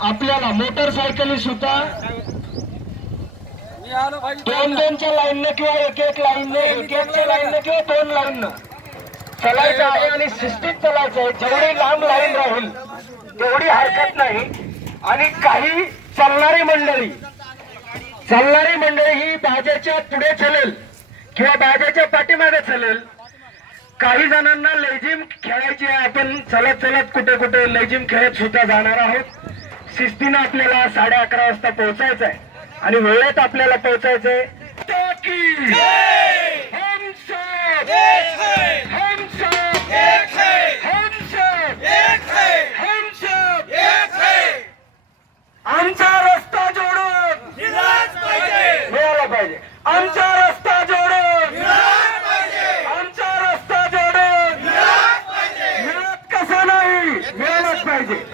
आपल्याला मोटरसायकली सुद्धा दोन दोनच्या लाईननं किंवा एक एक लाईनने एक एकच्या लाईननं किंवा दोन लाईननं चालायचं आहे आणि शिस्तीत चालायचं आहे. जेवढी लांब लाईन राहील तेवढी हरकत नाही. आणि काही चालणारी मंडळी चालणारी मंडळी ही बाजाच्या पुढे चलेल किंवा बाजाच्या पाठीमागे चलेल. काही जणांना लेझिम खेळायची आहे. आपण चलत चलत कुठे कुठे लेझिम खेळत सुद्धा जाणार आहोत. शिस्तीनं आपल्याला साडे अकरा वाजता पोहोचायचं आहे आणि वेळेत आपल्याला पोहोचायचं आमचा रस्ता जोडून. मिळाला पाहिजे. आमचा रस्ता जोडून. आमचा रस्ता जोडून. मिळत नाही? पाहिजे.